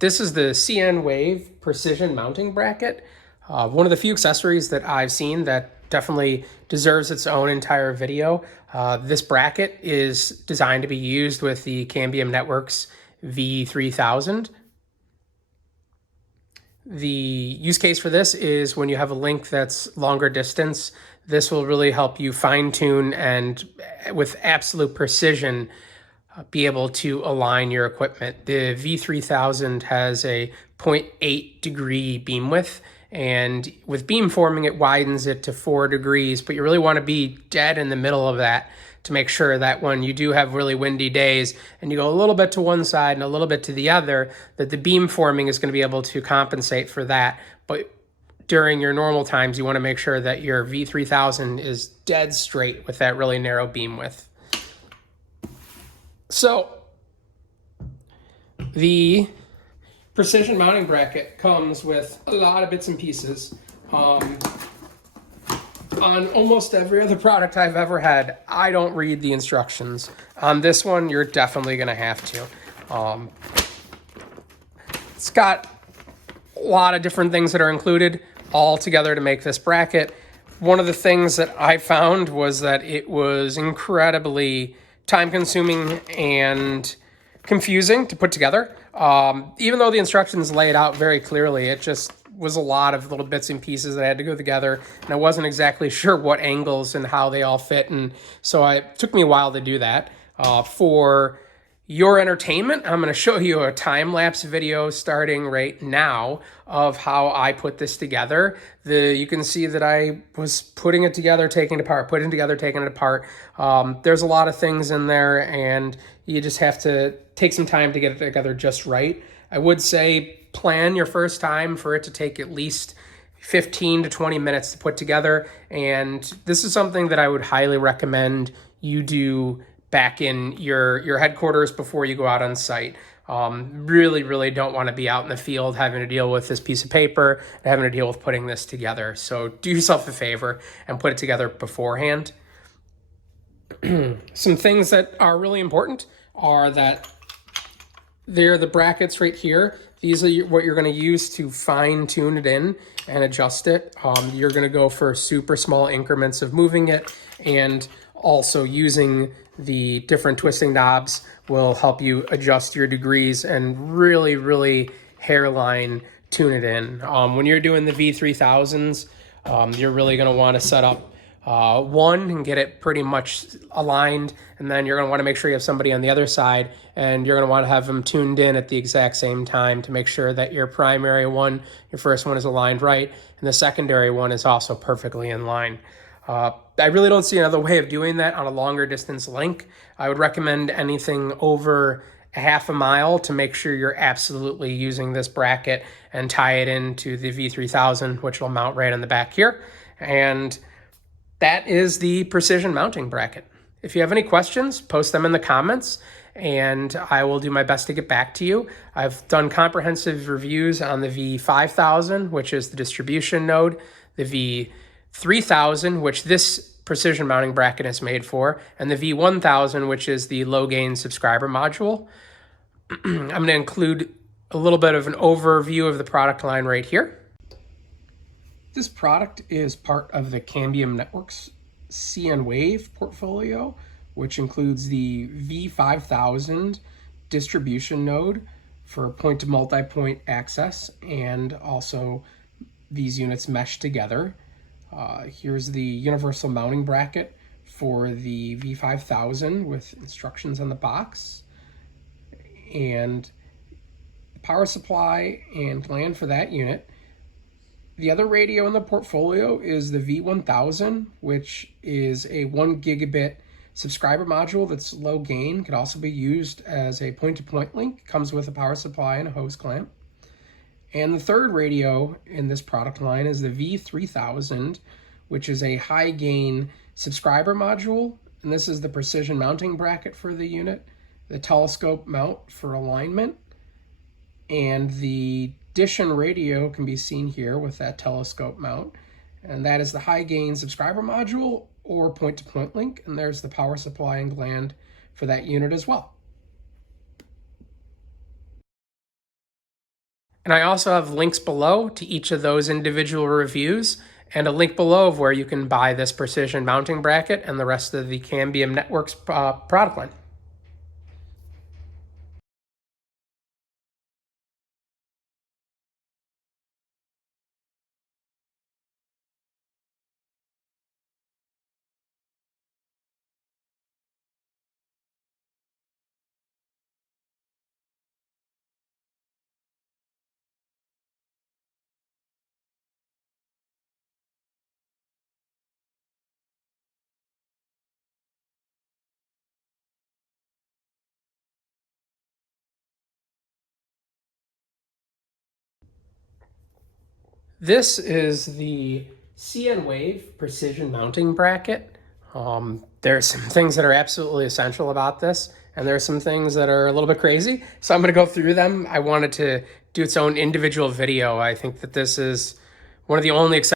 This is the cnWave Precision Mounting Bracket. One of the few accessories that I've seen that definitely deserves its own entire video. This bracket is designed to be used with the Cambium Networks V3000. The use case for this is when you have a link that's longer distance. This will really help you fine tune and with absolute precision be able to align your equipment. The V3000 has a 0.8 degree beam width, and with beam forming it widens it to 4 degrees, but you really want to be dead in the middle of that to make sure that when you do have really windy days and you go a little bit to one side and a little bit to the other, that the beam forming is going to be able to compensate for that. But during your normal times, you want to make sure that your V3000 is dead straight with that really narrow beam width. So the precision mounting bracket comes with a lot of bits and pieces. On almost every other product I've ever had, I don't read the instructions. On this one, you're definitely going to have to. It's got a lot of different things that are included all together to make this bracket. One of the things that I found was that it was incredibly time-consuming and confusing to put together. Even though the instructions lay it out very clearly, it just was a lot of little bits and pieces that had to go together, and I wasn't exactly sure what angles and how they all fit, and so it took me a while to do that. For your entertainment, I'm going to show you a time-lapse video starting right now of how I put this together. You can see that I was putting it together, taking it apart, putting it together, taking it apart. There's a lot of things in there, and you just have to take some time to get it together just right. I would say plan your first time for it to take at least 15 to 20 minutes to put together, and this is something that I would highly recommend you do back in your headquarters before you go out on site. Really don't want to be out in the field having to deal with this piece of paper and having to deal with putting this together. So do yourself a favor and put it together beforehand. Some things that are really important are that they're the brackets right here. These are what you're going to use to fine tune it in and adjust it. You're going to go for super small increments of moving it, and also using the different twisting knobs will help you adjust your degrees and really hairline tune it in. When you're doing the V3000s, you're really going to want to set up one and get it pretty much aligned, and then you're going to want to make sure you have somebody on the other side, and you're going to want to have them tuned in at the exact same time to make sure that your primary one, your first one, is aligned right, and the secondary one is also perfectly in line. I really don't see another way of doing that on a longer distance link. I would recommend anything over a half a mile to make sure you're absolutely using this bracket and tie it into the V3000, which will mount right on the back here. And that is the precision mounting bracket. If you have any questions, post them in the comments, and I will do my best to get back to you. I've done comprehensive reviews on the V5000, which is the distribution node, the V3000, which this precision mounting bracket is made for, and the V1000, which is the low gain subscriber module. I'm going to include a little bit of an overview of the product line right here. This product is part of the Cambium Networks cnWave portfolio, which includes the V5000 distribution node for point to multi-point access, and also these units mesh together. Here's the universal mounting bracket for the V5000 with instructions on the box, and power supply and gland for that unit. The other radio in the portfolio is the V1000, which is a 1 gigabit subscriber module that's low gain, can also be used as a point-to-point link, comes with a power supply and a hose clamp. And the third radio in this product line is the V3000, which is a high gain subscriber module, and this is the precision mounting bracket for the unit, the telescope mount for alignment, and the dish and radio can be seen here with that telescope mount, and that is the high gain subscriber module or point-to-point link, and there's the power supply and gland for that unit as well. And I also have links below to each of those individual reviews, and a link below of where you can buy this precision mounting bracket and the rest of the Cambium Networks product line. This is the cnWave Precision Mounting Bracket. There's some things that are absolutely essential about this, and there are some things that are a little bit crazy. So I'm going to go through them. I wanted to do its own individual video. I think that this is one of the only